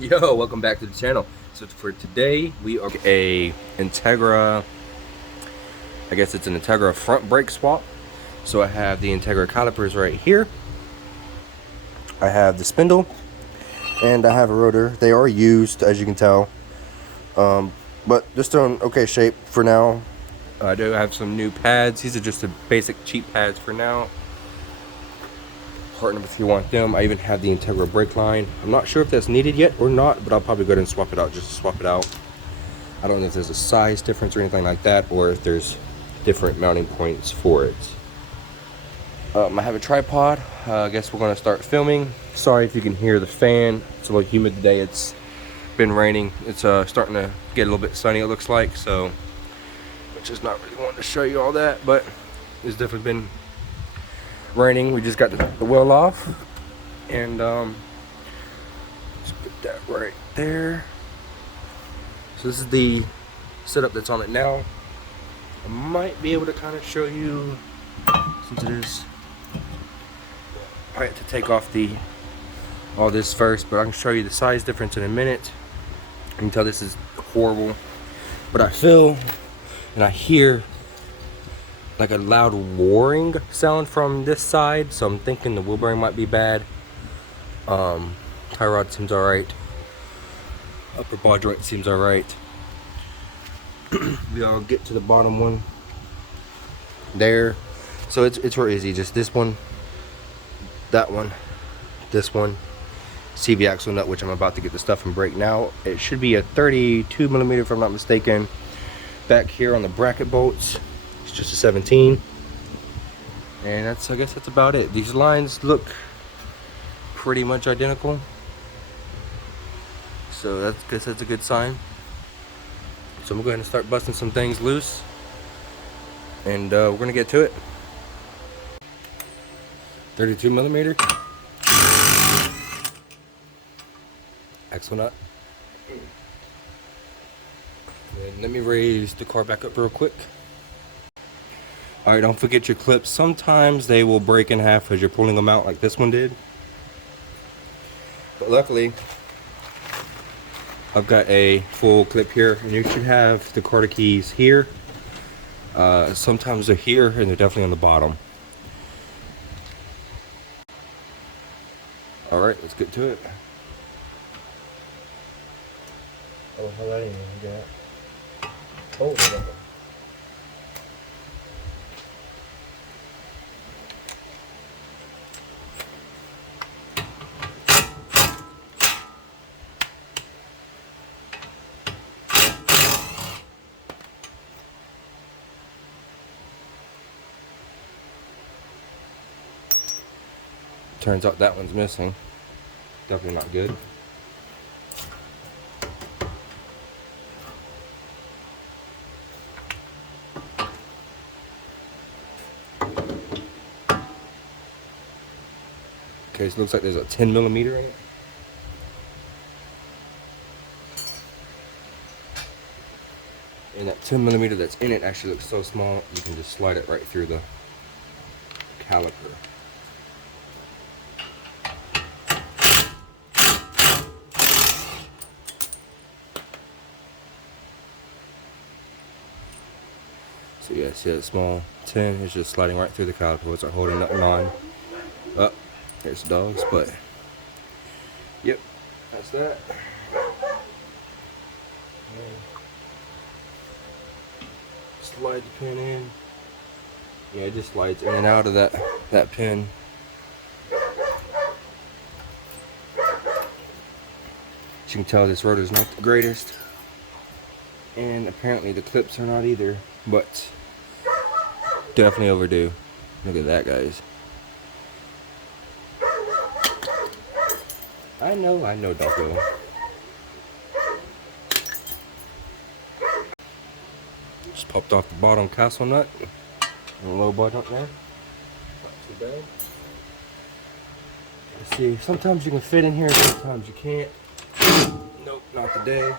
Yo, welcome back to the channel. So for today, we are a Integra, I guess it's an Integra front brake swap. So I have the Integra calipers right here. I have the spindle, and I have a rotor. They are used, as you can tell, but they're still in okay shape for now. I do have some new pads. These are just the basic cheap pads for now. Partner if you want them. I even have the Integra brake line. I'm not sure if that's needed yet or not, but I'll probably go ahead and swap it out just to swap it out. I don't know if there's a size difference or anything like that, or if there's different mounting points for it. I have a tripod. I guess we're going to start filming. Sorry if you can hear the fan. It's a little humid today. It's been raining. It's starting to get a little bit sunny, it looks like, so which is not really wanting to show you all that, but it's definitely been raining. We just got the wheel off, and let's put that right there. So this is the setup that's on it now. I might be able to kind of show you, since it is, I have to take off all this first, but I can show you the size difference in a minute. You can tell this is horrible, but I feel and I hear like a loud roaring sound from this side, so I'm thinking the wheel bearing might be bad. Tie rod seems alright. Upper ball joint seems alright. We'll get to the bottom one there. So it's real easy. Just this one, that one, this one. CV axle nut, which I'm about to get the stuff and break now. It should be a 32 millimeter if I'm not mistaken. Back here on the bracket bolts, it's just a 17, and I guess that's about it. These lines look pretty much identical, so I guess that's a good sign. So I'm going to start busting some things loose, and we're gonna get to it. 32 millimeter axle nut. And let me raise the car back up real quick. Alright, don't forget your clips. Sometimes they will break in half as you're pulling them out, like this one did. But luckily, I've got a full clip here, and you should have the car keys here. Sometimes they're here, and they're definitely on the bottom. Alright, let's get to it. Oh, how that even got? Oh, no. Turns out that one's missing. Definitely not good. Okay, so it looks like there's a 10 millimeter in it. And that 10 millimeter that's in it actually looks so small, you can just slide it right through the caliper. So yeah, see that small 10 is just sliding right through the caliper. It's not holding nothing on. Oh, there's the dogs, but yep, that's that. Slide the pin in. Yeah, it just slides in and out of that pin. As you can tell, this rotor is not the greatest, and apparently the clips are not either, but definitely overdue. Look at that, guys. I know, doggo. Just popped off the bottom castle nut. A low bar up there. Not too bad. Let's see, sometimes you can fit in here, sometimes you can't. Nope, not today.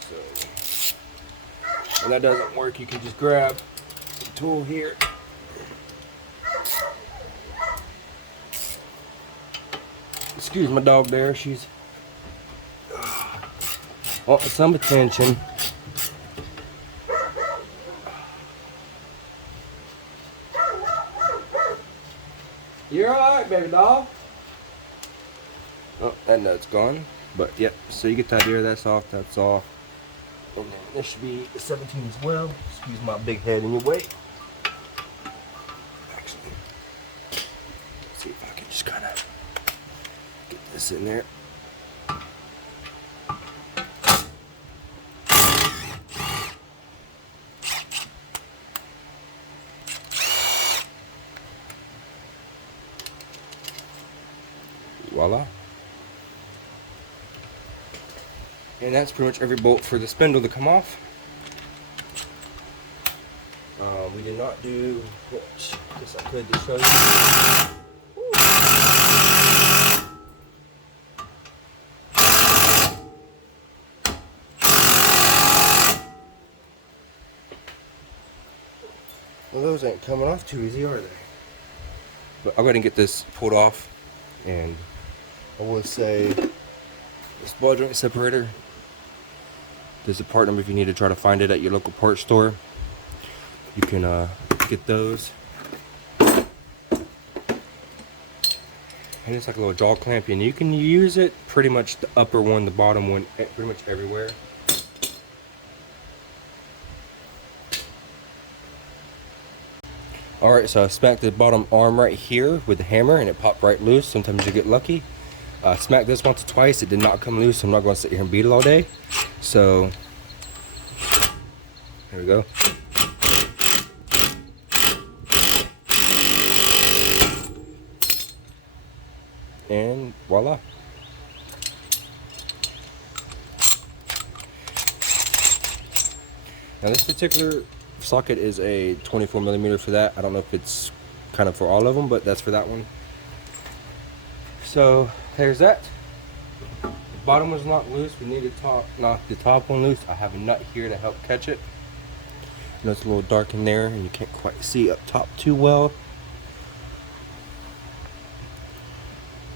So, when that doesn't work, you can just grab the tool here. Excuse my dog there, she's wanting some attention. You're alright, baby dog. Oh, that nut's gone. But yep, so you get the idea, that's off, that's off. And then this should be 17 as well. Excuse my big head in your way. Actually, let's see if I can just kind of get this in there. Voila. And that's pretty much every bolt for the spindle to come off. We did not do, which I guess I could to show you. Well, those ain't coming off too easy, are they? But I'll go ahead and get this pulled off. And I will say, this ball joint separator, there's a part number if you need to try to find it at your local part store. You can get those. And it's like a little jaw clamp, and you can use it pretty much the upper one, the bottom one, pretty much everywhere. Alright, so I smacked the bottom arm right here with the hammer and it popped right loose. Sometimes you get lucky. Smacked this once or twice, it did not come loose. I'm not going to sit here and beat it all day. So, here we go. And voila. Now this particular socket is a 24mm for that. I don't know if it's kind of for all of them, but that's for that one. So there's that. The bottom was not loose. We need to knock the top one loose. I have a nut here to help catch it. I know it's a little dark in there and you can't quite see up top too well.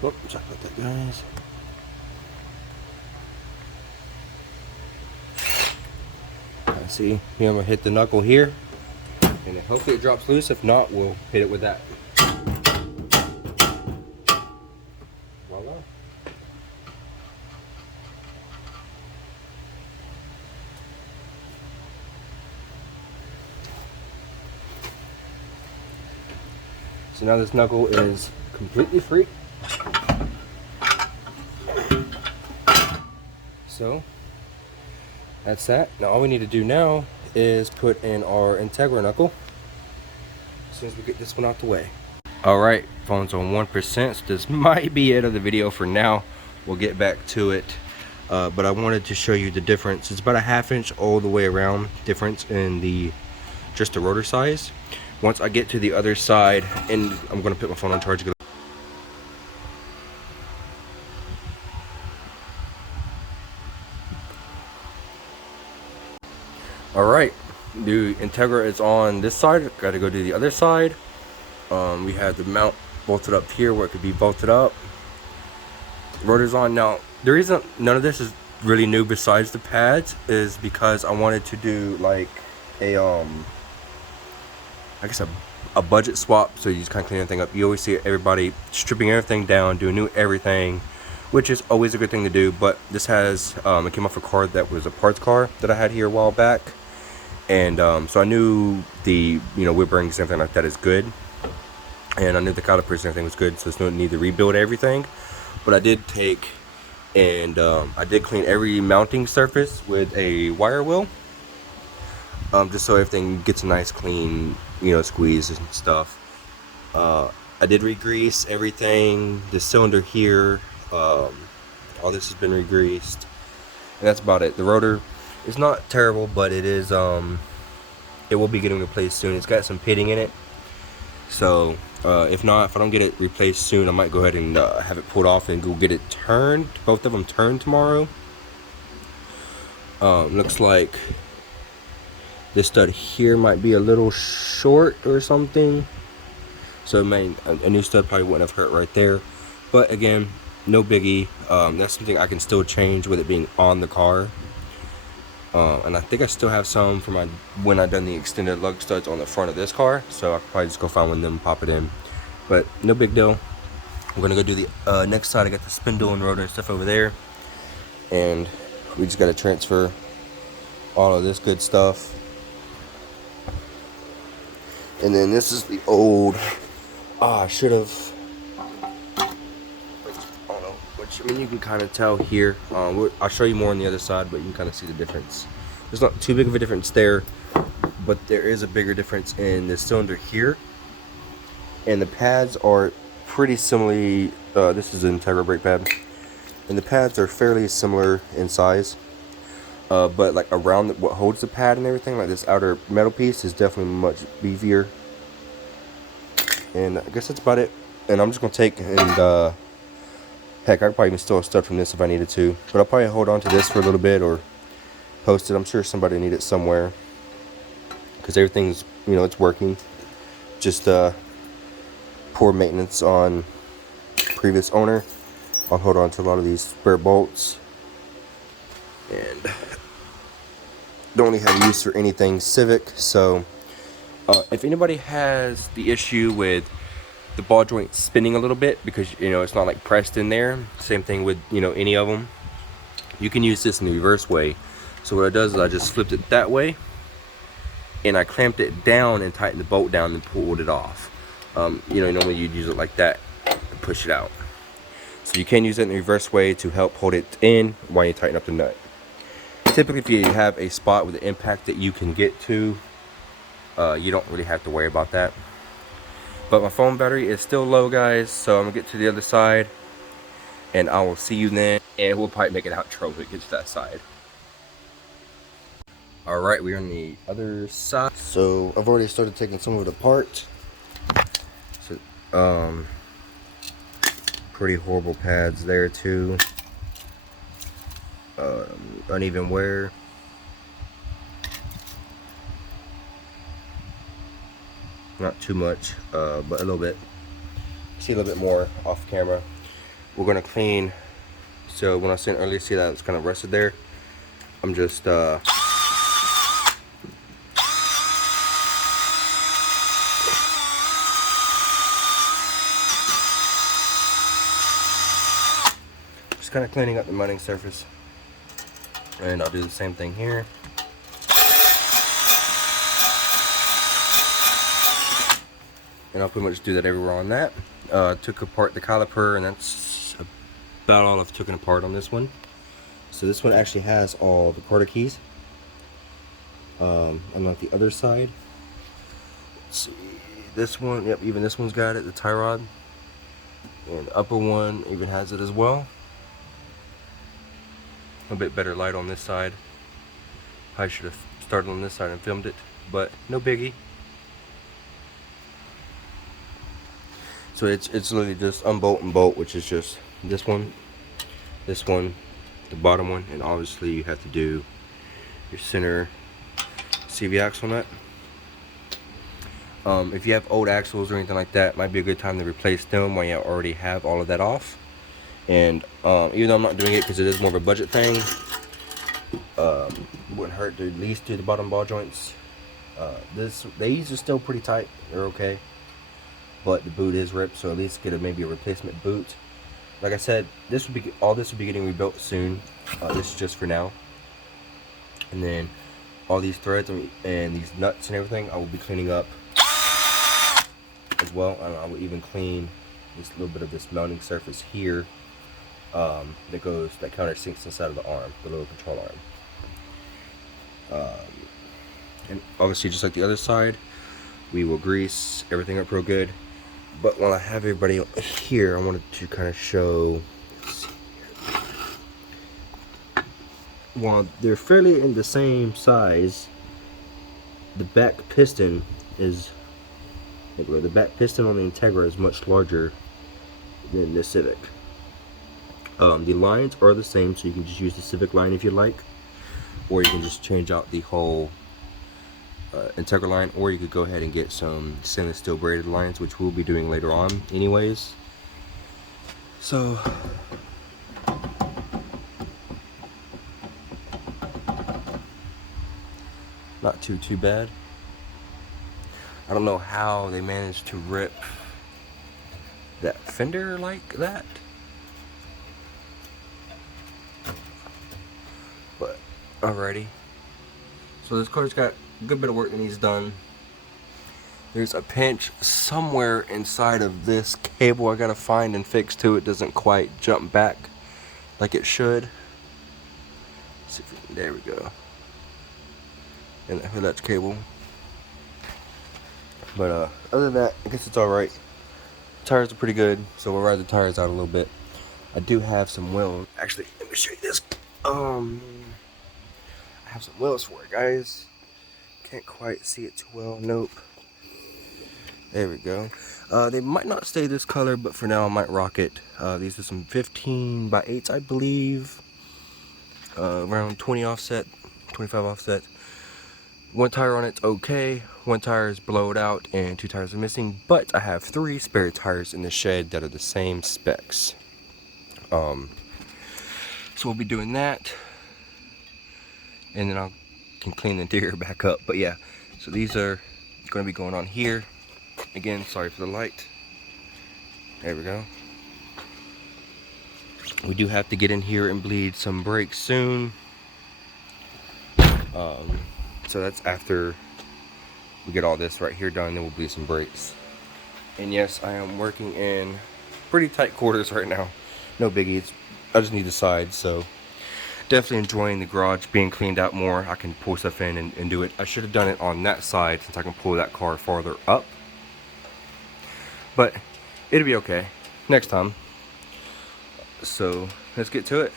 Oh, sorry about that, guys. See, here I'm gonna hit the knuckle here, and then hopefully it drops loose. If not, we'll hit it with that. Voila. So now this knuckle is completely free. So that's that. Now all we need to do now is put in our integra knuckle as soon as we get this one out the way. Alright, phone's on 1%, so this might be it of the video for now. We'll get back to it. But I wanted to show you the difference. It's about a 1/2 inch all the way around difference in just the rotor size. Once I get to the other side, and I'm going to put my phone on charge. Alright, the integra is on this side. Got to go to the other side. We have the mount bolted up here where it could be bolted up. Rotor's on. Now, the reason none of this is really new besides the pads is because I wanted to do like a I guess a budget swap, so you just kind of clean everything up. You always see everybody stripping everything down, doing new everything, which is always a good thing to do. But this has it came off a car that was a parts car that I had here a while back. And so I knew the wheel bearings and everything like that is good, and I knew the calipers and everything was good, so there's no need to rebuild everything. But I did take and I did clean every mounting surface with a wire wheel, just so everything gets a nice clean squeeze and stuff. I did re-grease everything, the cylinder here, all this has been re-greased, and that's about it. The rotor, it's not terrible, but it is it will be getting replaced soon. It's got some pitting in it, so if I don't get it replaced soon, I might go ahead and have it pulled off and go get it turned, both of them turned tomorrow. Looks like this stud here might be a little short or something, so a new stud probably wouldn't have hurt right there. But again, no biggie. That's something I can still change with it being on the car. And I think I still have some for my when I done the extended lug studs on the front of this car, so I could probably just go find one of them and pop it in. But no big deal. We're gonna go do the next side. I got the spindle and rotor and stuff over there, and we just gotta transfer all of this good stuff. And then this is the old. I should have. I don't know. Which, I mean, you can kind of tell here. I'll show you more on the other side, but you can kind of see the difference. There's not too big of a difference there, but there is a bigger difference in the cylinder here. And the pads are pretty similarly. This is an integra brake pad, and the pads are fairly similar in size. But like around what holds the pad and everything, like this outer metal piece is definitely much beefier. And I guess that's about it. And I'm just gonna take and heck, I could probably even steal a stud from this if I needed to. But I'll probably hold on to this for a little bit or post it. I'm sure somebody need it somewhere because everything's, you know, it's working. Just poor maintenance on previous owner. I'll hold on to a lot of these spare bolts and don't really have use for anything Civic. So if anybody has the issue with the ball joint spinning a little bit because, you know, it's not like pressed in there, same thing with, you know, any of them, you can use this in the reverse way. So what it does is I just flipped it that way and I clamped it down and tightened the bolt down and pulled it off. You know, normally you'd use it like that and push it out. So you can use it in the reverse way to help hold it in while you tighten up the nut. Typically, if you have a spot with the impact that you can get to, you don't really have to worry about that. But my phone battery is still low, guys, so I'm gonna get to the other side and I will see you then, and we'll probably make an outro when it gets to that side. Alright, we're on the other side. So I've already started taking some of it apart. So, pretty horrible pads there too. Uneven wear. Not too much, but a little bit. See a little bit more off camera. We're gonna clean. So when I was saying earlier, see that it's kind of rusted there. I'm just kind of cleaning up the mounting surface, and I'll do the same thing here. And I'll pretty much do that everywhere on that. Took apart the caliper, and that's about all I've taken apart on this one. So this one actually has all the quarter keys. Unlike the other side. Let's see, this one, yep, even this one's got it, the tie rod. And the upper one even has it as well. A bit better light on this side. I should have started on this side and filmed it, but no biggie. So it's literally just unbolt and bolt, which is just this one, the bottom one, and obviously you have to do your center CV axle nut. If you have old axles or anything like that, it might be a good time to replace them when you already have all of that off. And even though I'm not doing it because it is more of a budget thing, wouldn't hurt to at least do the bottom ball joints. These are still pretty tight, they're okay, but the boot is ripped, so at least get maybe a replacement boot. Like I said, all this will be getting rebuilt soon. This is just for now, and then all these threads and these nuts and everything I will be cleaning up as well. And I will even clean this little bit of this mounting surface here that countersinks inside of the arm, the little control arm. And obviously, just like the other side, we will grease everything up real good. But while I have everybody here, I wanted to kind of show, while they're fairly in the same size, the back piston is, the back piston on the Integra is much larger than the Civic. The lines are the same, so you can just use the Civic line if you like, or you can just change out the whole Integra line, or you could go ahead and get some stainless steel braided lines, which we'll be doing later on anyways. So Not too bad. I don't know how they managed to rip that fender like that, but alrighty. So this car's got a good bit of work that needs done. There's a pinch somewhere inside of this cable I gotta find and fix too. It doesn't quite jump back like it should. See if we can, there we go. And that latch cable. But other than that, I guess it's alright. Tires are pretty good, so we'll ride the tires out a little bit. I do have some wheels. Actually, let me show you this. I have some wheels for it, guys. Can't quite see it too well. Nope. There we go. They might not stay this color, but for now I might rock it. These are some 15 by 8s, I believe. Around 20 offset, 25 offset. One tire on it's okay. One tire is blowed out and 2 tires are missing. But I have 3 spare tires in the shed that are the same specs. So we'll be doing that. And then I can clean the interior back up. But yeah, so these are going to be going on here. Again, sorry for the light. There we go. We do have to get in here and bleed some brakes soon. So that's after we get all this right here done, then we'll bleed some brakes. And yes, I am working in pretty tight quarters right now. No biggies. I just need the sides, so definitely enjoying the garage being cleaned out more. I can pull stuff in and do it. I should have done it on that side since I can pull that car farther up. But it'll be okay next time. So let's get to it.